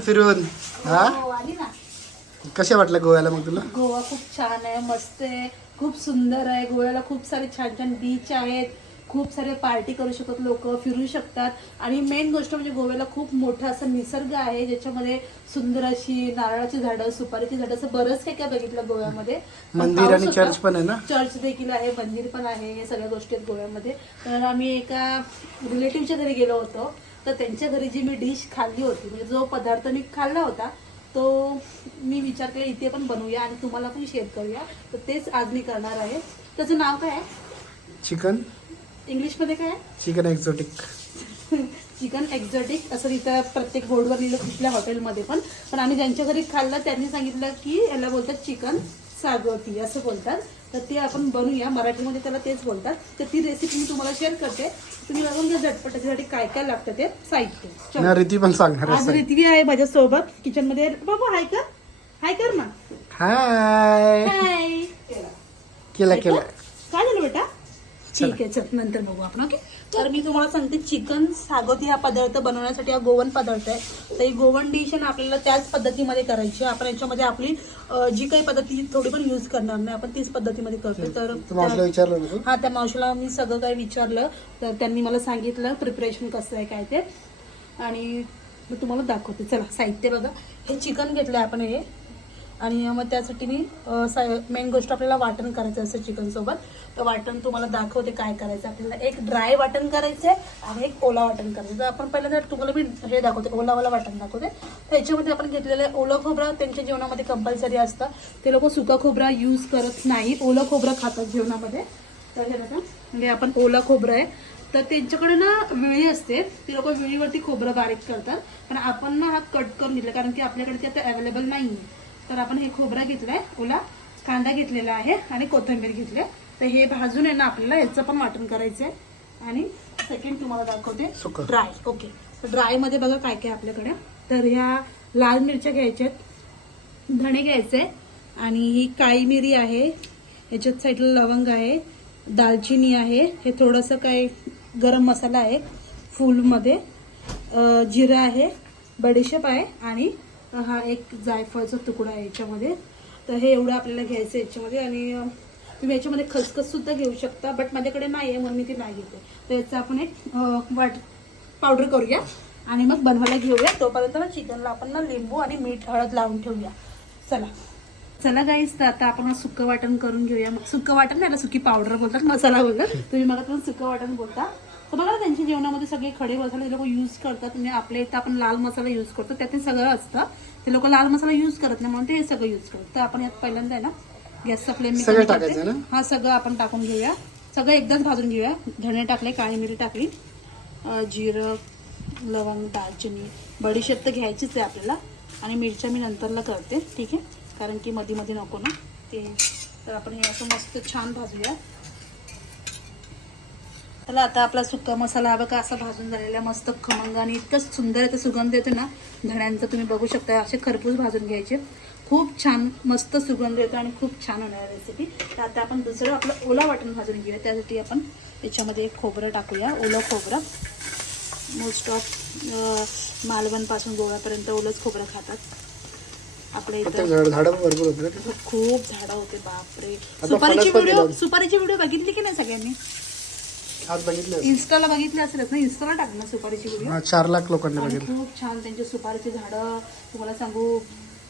फिरून. हा? हो, कशा वाटलं गोव्याला मग तुला? गोवा खूप छान आहे मस्त आहे खूप सुंदर आहे. गोव्याला खूप सारे छान छान बीच आहेत. खूप सारे पार्टी करू शकतात लोक फिरू शकतात. आणि मेन गोष्ट म्हणजे गोव्याला खूप मोठा असा निसर्ग आहे ज्याच्यामध्ये सुंदर अशी नारळाची झाडं सुपारीची झाडं असं बरंच काय काय बघितलं गोव्यामध्ये. मंदिर आणि शकता. चर्च पण आहे ना? चर्च देखील आहे मंदिर पण आहे हे सगळ्या गोष्टी आहेत गोव्यामध्ये. तर आम्ही एका रिलेटिव्हच्या घरी गेलो होतो. तर त्यांच्या घरी जी मी डिश खाल्ली होती म्हणजे जो पदार्थ मी खाल्ला होता तो मी विचार केला इथे पण बनवूया आणि तुम्हाला पण शेअर करूया. तर तेच आज मी करणार आहे. त्याचं नाव काय आहे? चिकन. इंग्लिशमध्ये काय आहे? चिकन एक्झोटिक चिकन एक्झॉटिक असं तिथं प्रत्येक बोर्डवर लिहिलं कुठल्या हॉटेलमध्ये पण. पण आम्ही ज्यांच्या घरी खाल्लं त्यांनी सांगितलं की याला बोलतात चिकन. सागवती असं बोलतात. तर ते आपण बनवूया मराठीमध्ये त्याला तेच बोलतात. तर ती रेसिपी मी तुम्हाला शेअर करते. तुम्ही बघून घ्या झटपट त्याच्यासाठी काय काय लागतं ते साहित्य. रीती पण सांगणार आज आहे रिथवी आहे माझ्यासोबत किचनमध्ये बाबू हाय कर. हाय कर ना. हाय केला केला. ठीक आहे चल नंतर बघू आपण ओके? तर मी तुम्हाला सांगते चिकन सागोती हा पदार्थ बनवण्यासाठी हा गोवन पदार्थ आहे. तर ही गोवन डिश आहे ना आपल्याला त्याच पद्धतीमध्ये करायची. आपण याच्यामध्ये आपली जी काही पद्धती थोडी पण यूज करणार नाही आपण तीच पद्धतीमध्ये करतो तर विचारलं हा त्या मावशीला मी सगळं काही विचारलं. तर त्यांनी मला सांगितलं प्रिपरेशन कसं आहे काय ते. आणि मी तुम्हाला दाखवते. चला साहित्य बघा. हे चिकन घेतलं आपण हे. आणि मग त्यासाठी मी मेन गोष्ट आपल्याला वाटण करायचं असतं चिकनसोबत तर वाटण तुम्हाला दाखवते काय करायचं आपल्याला एक ड्राय वाटण करायचं आहे आणि एक ओला वाटण करायचं तर आपण पहिल्यांदा तुम्हाला मी हे दाखवते ओलावाला वाटण दाखवते. तर याच्यामध्ये आपण घेतलेलं आहे ओलं खोबरं त्यांच्या जेवणामध्ये कंपल्सरी असतं. ते लोक सुका खोबरा यूज करत नाही ओलं खोबरं खातात जेवणामध्ये. तर हे बघा म्हणजे आपण ओला खोबरं आहे. तर त्यांच्याकडे ना विळी असते. ते लोक विळीवरती खोबरं बारीक करतात. पण आपण ना हा कट करून घेतला. कारण की आपल्याकडे ते आता अवेलेबल नाही आहे तर आपण हे खोबरं घेतलंय ओला. कांदा घेतलेला आहे आणि कोथिंबीर घेतली. तर हे भाजून आहे ना आपल्याला याचं पण वाटण करायचं आहे आणि सेकंड तुम्हाला दाखवते. ड्राय ओके तर ड्रायमध्ये बघा काय काय आपल्याकडे. तर ह्या लाल मिरच्या घ्यायच्या आहेत. धणे घ्यायचे. आणि ही काळी मिरी आहे. ह्याच्यात साईडला लवंग आहे. दालचिनी आहे. हे थोडंसं काय गरम मसाला आहे. फुलमध्ये. जिरं आहे. बडीशेप आहे. आणि हा एक जायफळचा तुकडा आहे याच्यामध्ये. तर हे एवढं आपल्याला घ्यायचं याच्यामध्ये आणि तुम्ही याच्यामध्ये खसखससुद्धा घेऊ शकता बट माझ्याकडे नाही आहे म्हणून मी ती नाही घेते. तर याचं आपण एक वाट पावडर करूया आणि मग बनवायला घेऊया. तोपर्यंत ना चिकनला आपण ना लिंबू आणि मीठ हळद लावून ठेवूया. चला. चला गाईस तर आता आपण सुकं वाटण करून घेऊया. मग सुकं वाटण नाही ना सुकी पावडर बोलतात मसाला बोलतात. तुम्ही मला पण सुकं वाटण बोलता. तर बघा ना, त्यांच्या जेवणामध्ये सगळे खडे मसाले लोक यूज करतात म्हणजे आपल्या इथं आपण लाल मसाला यूज करतो त्यात ते सगळं असतं. ते लोक लाल मसाला यूज करत नाही म्हणून ते हे सगळं यूज करतात. तर आपण यात पहिल्यांदा आहे ना गॅसचा फ्लेम ना? हा सगळं आपण टाकून घेऊया. सगळं एकदाच भाजून घेऊया. धणे टाकले काळी मिरी टाकली. जिरं लवंग दालचिनी बडीशेप तर घ्यायचीच आहे आपल्याला. आणि मिरच्या मी नंतरला करते ठीक आहे? कारण की मध्ये मध्ये नको ना? ते तर आपण हे असं मस्त छान भाजूया. चला आता आपला सुका मसाला बघा असा भाजून झालेला मस्त खमंग आणि इतकं सुंदर आहे सुगंध येतो ना धण्यांचा तुम्ही बघू शकता असे खरपूस भाजून घ्यायचे. खूप छान मस्त सुगंध येतो आणि खूप छान होणार रेसिपी तर आता आपण दुसरं आपलं ओला वाटण भाजून घेऊया. त्यासाठी आपण त्याच्यामध्ये एक खोबरं टाकूया ओलं खोबरं. मोस्ट ऑफ मालवणपासून गोव्यापर्यंत ओलंच खोबरं खातात. आपल्या इथं झाड भरपूर होते. खूप झाडं होते बापरे. सुपारीची व्हिडिओ. सुपारीची व्हिडिओ बघितली की नाही सगळ्यांनी? आज बघितलं. इन्स्टाला बघितले असेलच ना? इन्स्टाला टाक ना सुपारीची व्हिडिओ हा चार लाख लोकांनी आणि बघितलं. खूप छान त्यांचे सुपारीची झाडं. तुम्हाला सांगू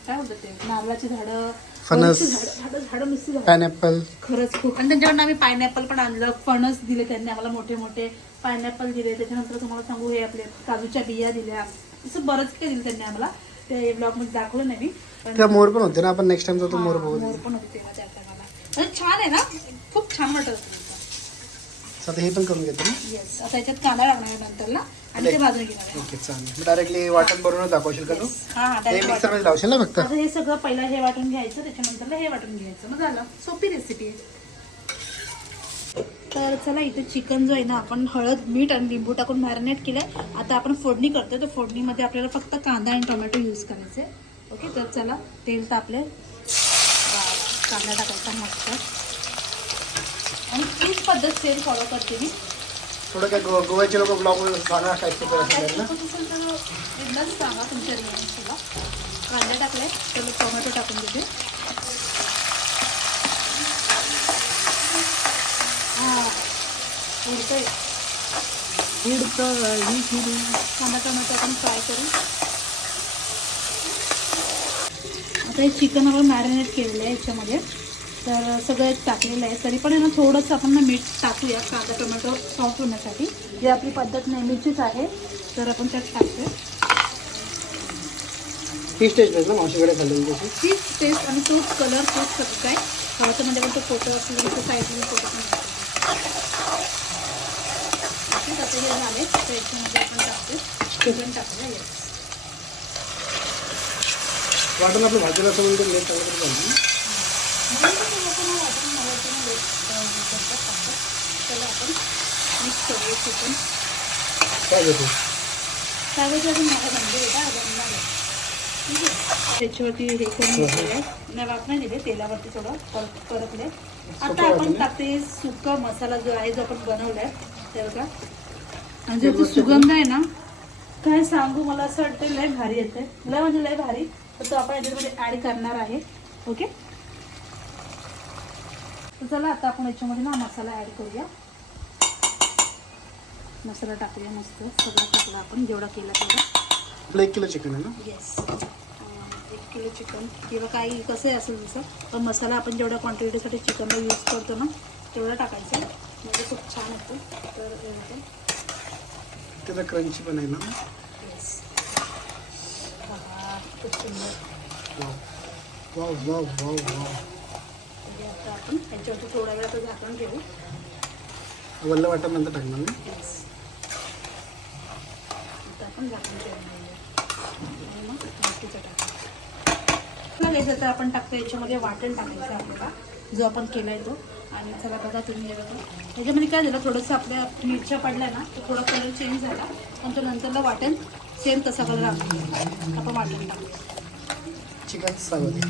काय बोलतात ते? नारळाची झाडं फणस. बरीचशी झाडं झाडं झाडं नुसती झाडं. पायनॅपल. खरंच खूप. आणि त्यांच्याकडनं आम्ही पायनॅपल पण आणलं फणस दिले त्यांनी आम्हाला मोठे मोठे. पायनॅपल दिले त्याच्यानंतर तुम्हाला सांगू हे आपले काजूच्या बिया दिल्या. असं बरंच काही दिलं त्यांनी आम्हाला. ते ब्लॉगमध्ये दाखवलं नाही मी पण त्या मोर पण होते ना आपण नेक्स्ट टाइम मोर हा, बघू मोर पण होते तेव्हा त्या टायमाला. म्हणजे छान आहे ना? खूप छान वाटत होतं आता हे पण करून घेतो ना? येस आता याच्यात कांदा टाकणार आहे नंतरला आणि ते भाजून घेणार आहे. ओके चालेल. डायरेक्टली वाटण बनवून दाखवशील का तू? हा हा हे direct मिक्सरमध्ये लावशील ना फक्त? आता हे सगळं पहिलं हे वाटून घ्यायचं त्याच्यानंतर हे वाटून घ्यायचं. मग झालं. सोपी रेसिपी आहे. तर चला इथे चिकन जो आहे ना आपण हळद मीठ आणि लिंबू टाकून मॅरिनेट केलंय. आता आपण फोडणी करतोय तर फोडणीमध्ये आपल्याला फक्त कांदा आणि टोमॅटो यूज करायचे ओके तर चला तेल तापले कांदा टाकायचा मस्त. आणि तीच पद्धत सेम फॉलो करते मी. थोडं काय गो गोव्याचे लोक ब्लॉग सांगा काय असेल ना शिकत असेल तर एकदाच सांगा तुमच्या रिॲक्शनला कांदे टाकले तर मी टोमॅटो टाकून देते. हां उडतंय. कांदा टोमॅटो आपण फ्राय करू आता हे चिकन आपण मॅरिनेट केलेलं आहे याच्यामध्ये. तर सगळं टाकलेलं आहे. तरी पण ना थोडंसं आपण ना मीठ टाकूया कांदा टोमॅटो सॉफ्ट होण्यासाठी. ही आपली पद्धत नेहमीचीच आहे. तर आपण त्यात टाकतोय फिश टेस्ट आहे ना मावशीकडे खाल्लेली तशी. तीच टेस्ट आणि तोच कलर तोच सगळं काय हवाचं म्हणजे पण तो फोटो असलेला तो साईडला फोटो पण टाकतो. ठीक आता हे झाले. तर याच्यामध्ये आपण टाकतो चिकन टाकूया yes. वाटून आपलं भाजीला असं म्हणतो लेट चांगलं त्याच्यावरती हे करून घेतलेलं आहे नाही वाफ नाही दिले तेलावरती थोडं पर परतले आता आपण टाकते सुका मसाला जो आहे जो आपण बनवलाय ते बघा. आणि जो तो सुगंध आहे ना काय सांगू मला असं वाटतं लय भारी येते लय म्हणजे लय भारी. तर तो आपण याच्यामध्ये ऍड करणार आहे. ओके तर चला आता आपण याच्यामध्ये ना मसाला ऍड करूया. मसाला टाकूया मस्त. सगळं टाकला आपण जेवढा केला तेवढा. आपलं एक किलो चिकन आहे ना? येस एक किलो चिकन किंवा काही कसंही असेल जसं पण मसाला आपण जेवढ्या क्वांटिटीसाठी चिकनला यूज करतो ना तेवढा टाकायचा. म्हणजे खूप छान होतं. तर त्याचा क्रंची पण आहे ना? येस खूप सुंदर वाव वाव वाव वाव आता आपण ह्याच्यावरती थोडा वेळ आता झाकण ठेवू. वल्ल नंतर टाकणार ना? येस आता आपण झाकण मग टाकू. आता आपण टाकतो याच्यामध्ये वाटण टाकायचं आपल्याला जो आपण केलाय तो. आणि चला बघा तुम्ही हे बघा. त्याच्यामध्ये काय झालं थोडंसं आपल्या मिरच्या पडल्या ना तर थोडा कलर चेंज झाला. पण तो नंतरला वाटण सेम तसा कलर आपण आपण वाटण टाकू. चिकन सावध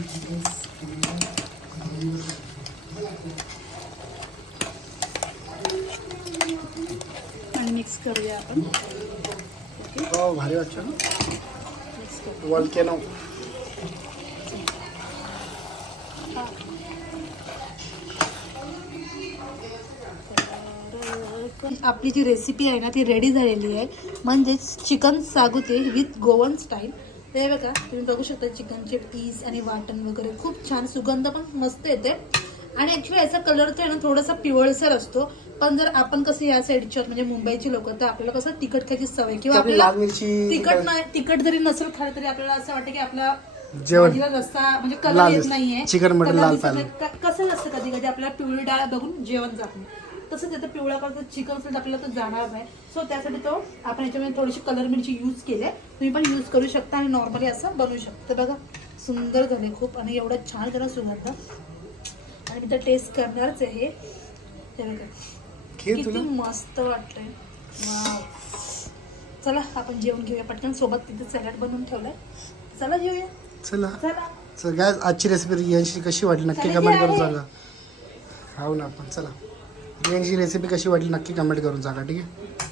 आणि मिक्स करूया आपण. ओके हो भारी वाटतं ना? मिक्स करू वॉल्केनो आपली जी रेसिपी आहे ना ती रेडी झालेली आहे. म्हणजेच chicken sagoti with Goan style ते बघा तुम्ही बघू शकता चिकनचे पीस आणि वाटण वगैरे. खूप छान सुगंध पण मस्त येते. आणि ॲक्च्युली याचा कलर तर आहे ना थोडासा पिवळसर असतो. पण जर आपण कसं या साईडचे आहोत, म्हणजे मुंबईची लोक तर आपल्याला कसं तिखट खायची सवय किंवा आपली आपल्याला लाल मिरची तिखट नाही तिखट जरी नसेल खाल्लं तरी आपल्याला असं वाटतं की आपला जेवण. भाजीला रस्सा म्हणजे कलर लाल येत दिसतं. नाहीये. चिकन मटण कलर लाल दिसत पाहिजे. नाही. क- कसं असतं कधी कधी आपल्याला पिवळी डाळ बघून जेवण जात नाही. तसंच येतं पिवळा कलर चिकन असेल तर आपल्याला तो जाणार नाही. सो त्यासाठी तो आपण याच्यामध्ये थोडीशी कलर मिरची यूज केली आहे. तुम्ही पण यूज करू शकता आणि नॉर्मली असं बनवू शकता. बघा सुंदर झाले खूप आणि एवढं छान झालं सुगंध. आणि मी तर टेस्ट करणारच आहे हे बघा. खीर किती तुला? मस्त वाटतंय वाव. चला आपण जेवण घेऊया पटकन. सोबत तिथे सॅलड बनवून ठेवलंय. चला जेऊया चला. चला. चल काय आजची रेसिपी यांची कशी वाटली नक्की कमेंट करून? सांगा. खाऊ ना आपण चला. यांची रेसिपी कशी वाटली नक्की कमेंट करून सांगा ठीक आहे?